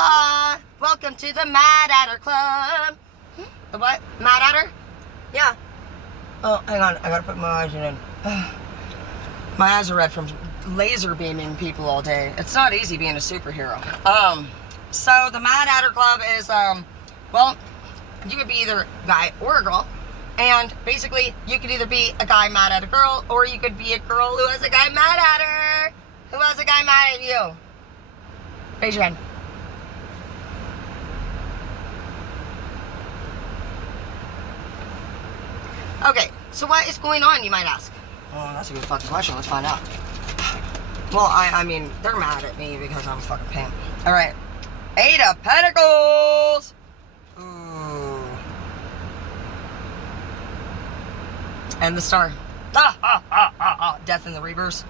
Hola! Welcome to the Mad Adder Club. The what? Mad Adder? Yeah. Oh, hang on. I gotta put my eyes in. My eyes are red from laser beaming people all day. It's not easy being a superhero. So the Mad Adder Club is, well, you could be either a guy or a girl. And basically, you could either be a guy mad at a girl, or you could be a girl who has a guy mad at her. Who has a guy mad at you? Raise your hand. Okay, so what is going on, you might ask? Well, that's a good fucking question. Let's find out. Well, I mean, they're mad at me because I'm a fucking pimp. All right. 8 of Pentacles. Ooh. And the Star. Death in the reverse.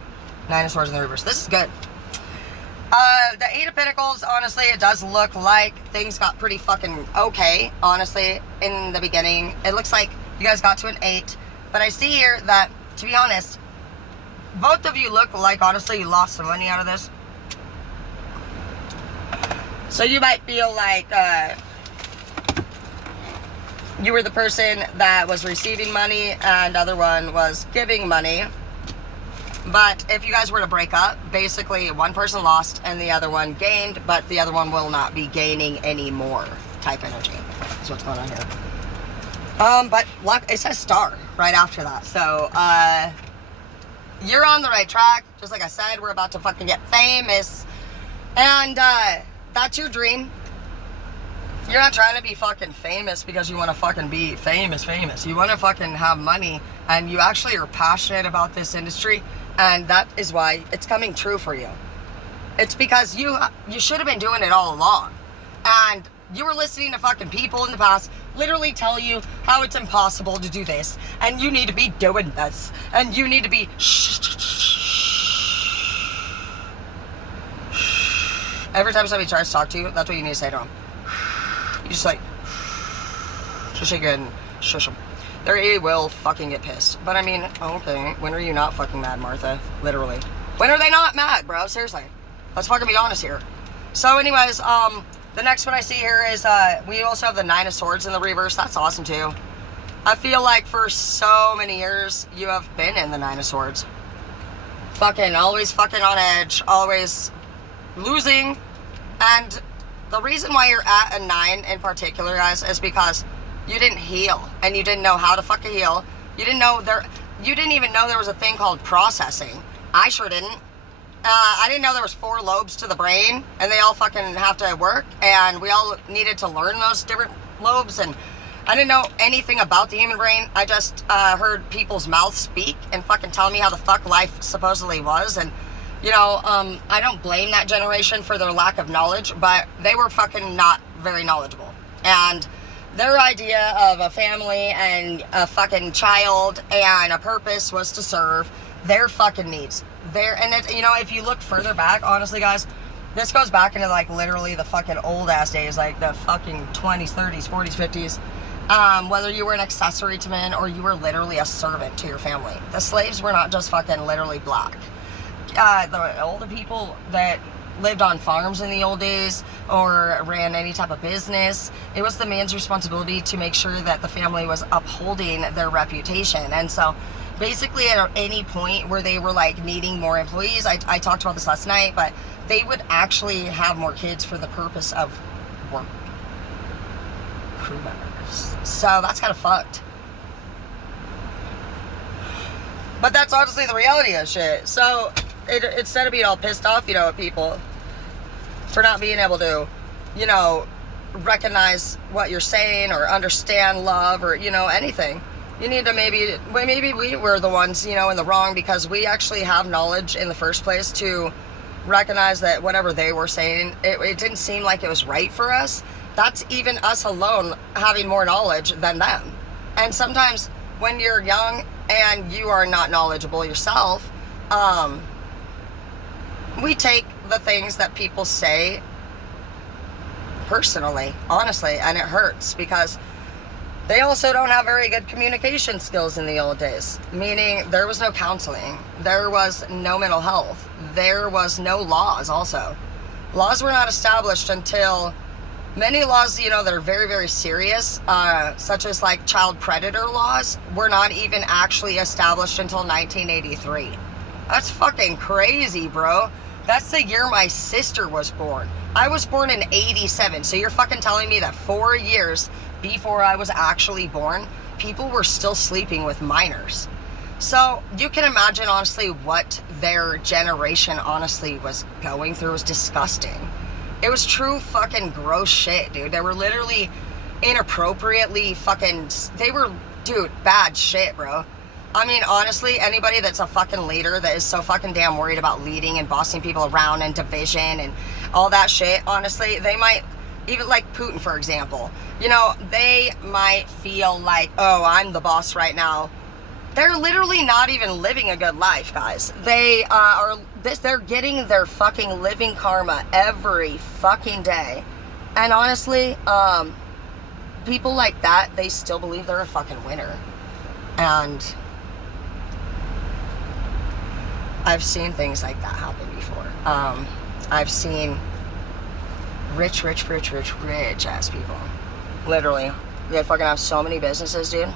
9 of Swords in the reverse. This is good. The 8 of Pentacles, honestly, it does look like things got pretty fucking okay, honestly, in the beginning. It looks like you guys got to an 8. But I see here that, to be honest, both of you look like, honestly, you lost some money out of this. So you might feel like you were the person that was receiving money and the other one was giving money. But if you guys were to break up, basically one person lost and the other one gained, but the other one will not be gaining anymore type energy. That's what's going on here. But it says Star right after that. So, you're on the right track. Just like I said, we're about to fucking get famous. And, that's your dream. You're not trying to be fucking famous because you want to fucking be famous. You want to fucking have money, and you actually are passionate about this industry, and that is why it's coming true for you. It's because you should have been doing it all along, and you were listening to fucking people in the past literally tell you how it's impossible to do this, and you need to be doing this, and you need to be Every time somebody tries to talk to you, that's what you need to say to them. You just like, just shake it and shush them. They will fucking get pissed. But I mean, okay, when are you not fucking mad, Martha? Literally. When are they not mad, bro? Seriously. Let's fucking be honest here. So anyways, the next one I see here is, we also have the 9 of Swords in the reverse. That's awesome too. I feel like for so many years, you have been in the 9 of Swords. Fucking, always fucking on edge, always losing. And the reason why you're at a 9 in particular, guys, is because you didn't heal, and you didn't know how to fucking heal. You didn't even know there was a thing called processing. I sure didn't. I didn't know there was 4 lobes to the brain, and they all fucking have to work, and we all needed to learn those different lobes, and I didn't know anything about the human brain. I just heard people's mouths speak and fucking tell me how the fuck life supposedly was, and you know, I don't blame that generation for their lack of knowledge, but they were fucking not very knowledgeable. And their idea of a family and a fucking child and a purpose was to serve their fucking needs. You know, if you look further back, honestly, guys, this goes back into, like, literally the fucking old-ass days, like the fucking 20s, 30s, 40s, 50s. Whether you were an accessory to men or you were literally a servant to your family. The slaves were not just fucking literally black. The older people that lived on farms in the old days or ran any type of business, it was the man's responsibility to make sure that the family was upholding their reputation. And so basically at any point where they were like needing more employees, I talked about this last night, but they would actually have more kids for the purpose of work. Crew members. So that's kind of fucked. But that's honestly the reality of shit. So instead of being all pissed off, you know, at people for not being able to, you know, recognize what you're saying or understand love or, you know, anything, you need to maybe we were the ones, you know, in the wrong because we actually have knowledge in the first place to recognize that whatever they were saying, it didn't seem like it was right for us. That's even us alone having more knowledge than them. And sometimes when you're young and you are not knowledgeable yourself, we take the things that people say personally, honestly, and it hurts because they also don't have very good communication skills in the old days, meaning there was no counseling, there was no mental health, there was no laws also. Laws were not established until many laws, you know, that are very, very serious, such as like child predator laws, were not even actually established until 1983. That's fucking crazy, bro. That's the year my sister was born. I was born in 87, so you're fucking telling me that 4 years before I was actually born, people were still sleeping with minors. So you can imagine, honestly, what their generation honestly was going through. It was disgusting. It was true fucking gross shit, dude. They were literally inappropriately fucking, dude, bad shit, bro. I mean, honestly, anybody that's a fucking leader that is so fucking damn worried about leading and bossing people around and division and all that shit, honestly, they might, even like Putin, for example, you know, they might feel like, oh, I'm the boss right now. They're literally not even living a good life, guys. They're getting their fucking living karma every fucking day. And honestly, people like that, they still believe they're a fucking winner. And I've seen things like that happen before. I've seen rich ass people. Literally. They fucking have so many businesses, dude.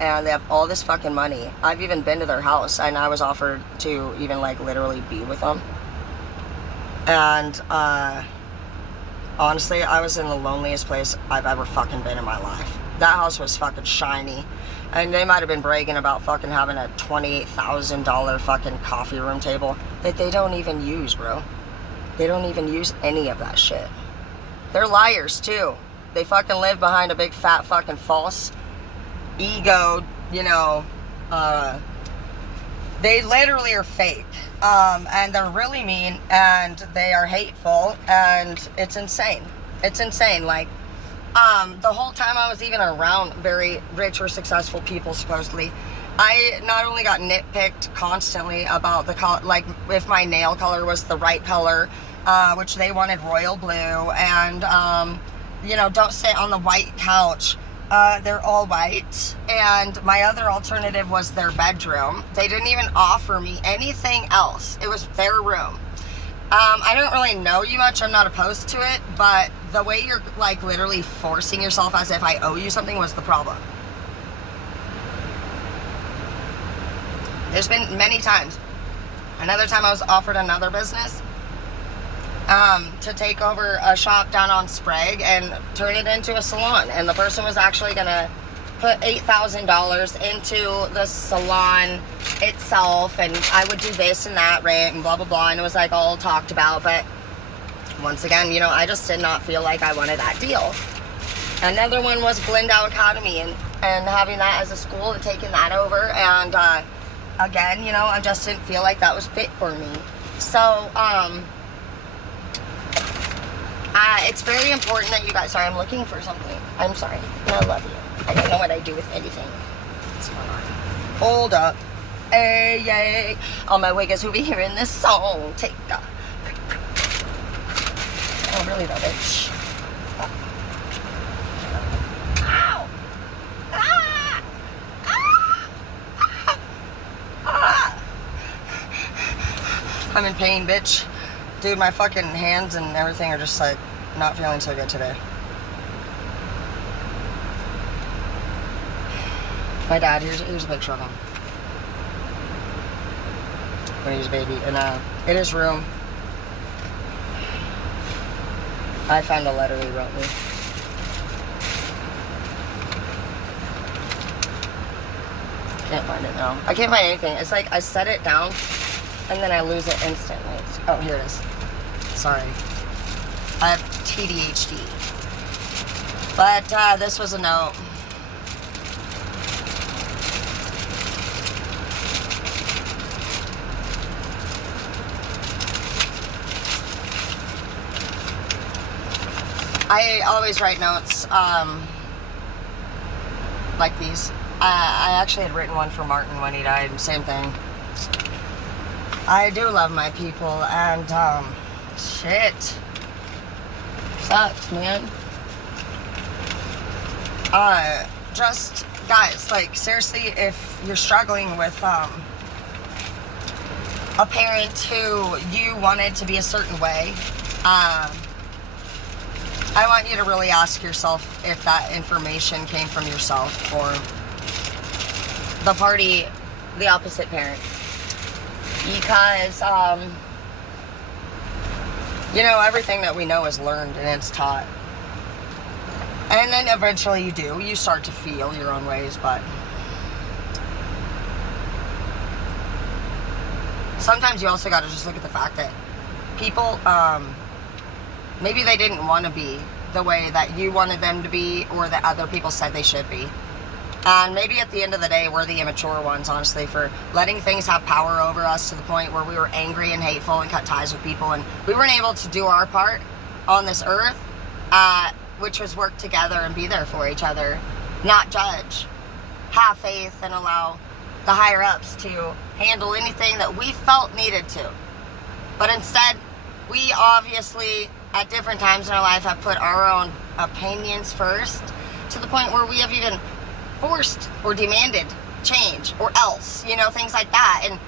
And they have all this fucking money. I've even been to their house, and I was offered to even, like, literally be with them. And, honestly, I was in the loneliest place I've ever fucking been in my life. That house was fucking shiny. And they might have been bragging about fucking having a $28,000 fucking coffee room table that they don't even use, bro. They don't even use any of that shit. They're liars, too. They fucking live behind a big, fat, fucking false ego, you know, they literally are fake, and they're really mean, and they are hateful, and it's insane. It's insane. Like, the whole time I was even around very rich or successful people, supposedly, I not only got nitpicked constantly about the color, like, if my nail color was the right color, which they wanted royal blue, and, you know, don't sit on the white couch. They're all white, and my other alternative was their bedroom. They didn't even offer me anything else. It was their room. I don't really know you much. I'm not opposed to it, but the way you're, like, literally forcing yourself as if I owe you something was the problem. There's been many times. Another time I was offered another business, to take over a shop down on Sprague and turn it into a salon. And the person was actually going to put $8,000 into the salon itself, and I would do this and that rent and blah, blah, blah. And it was like all talked about. But once again, you know, I just did not feel like I wanted that deal. Another one was Glendale Academy and having that as a school and taking that over. And again, you know, I just didn't feel like that was fit for me. So, it's very important that you guys, sorry, I'm looking for something. I'm sorry. I love you. I don't know what I do with anything. What's going on? Hold up. Hey, yay. All my wiggers who be hearing this song. Take that. Oh, really though, bitch. Ow! Ah! Ah! Ah! I'm in pain, bitch. Dude, my fucking hands and everything are just, like, not feeling so good today. My dad, here's a picture of him. When he was a baby. And, in his room, I found a letter he wrote me. Can't find it now. I can't find anything. It's like I set it down, and then I lose it instantly. Oh, here it is. Sorry. I have TDHD. But this was a note. I always write notes like these. I actually had written one for Martin when he died. Same thing. I do love my people, and shit sucks, man. Just guys, like, seriously, if you're struggling with a parent who you wanted to be a certain way, I want you to really ask yourself if that information came from yourself or the opposite parent. Because, you know, everything that we know is learned and it's taught. And then eventually you start to feel your own ways, but sometimes you also got to just look at the fact that people, maybe they didn't want to be the way that you wanted them to be or that other people said they should be. And maybe at the end of the day, we're the immature ones, honestly, for letting things have power over us to the point where we were angry and hateful and cut ties with people. And we weren't able to do our part on this earth, which was work together and be there for each other, not judge, have faith, and allow the higher-ups to handle anything that we felt needed to. But instead, we obviously, at different times in our life, have put our own opinions first, to the point where we have even forced or demanded change or else, you know, things like that. And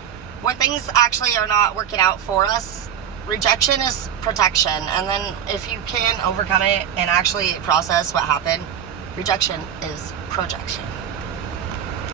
when things actually are not working out for us, rejection is protection. And then if you can overcome it and actually process what happened, rejection is projection.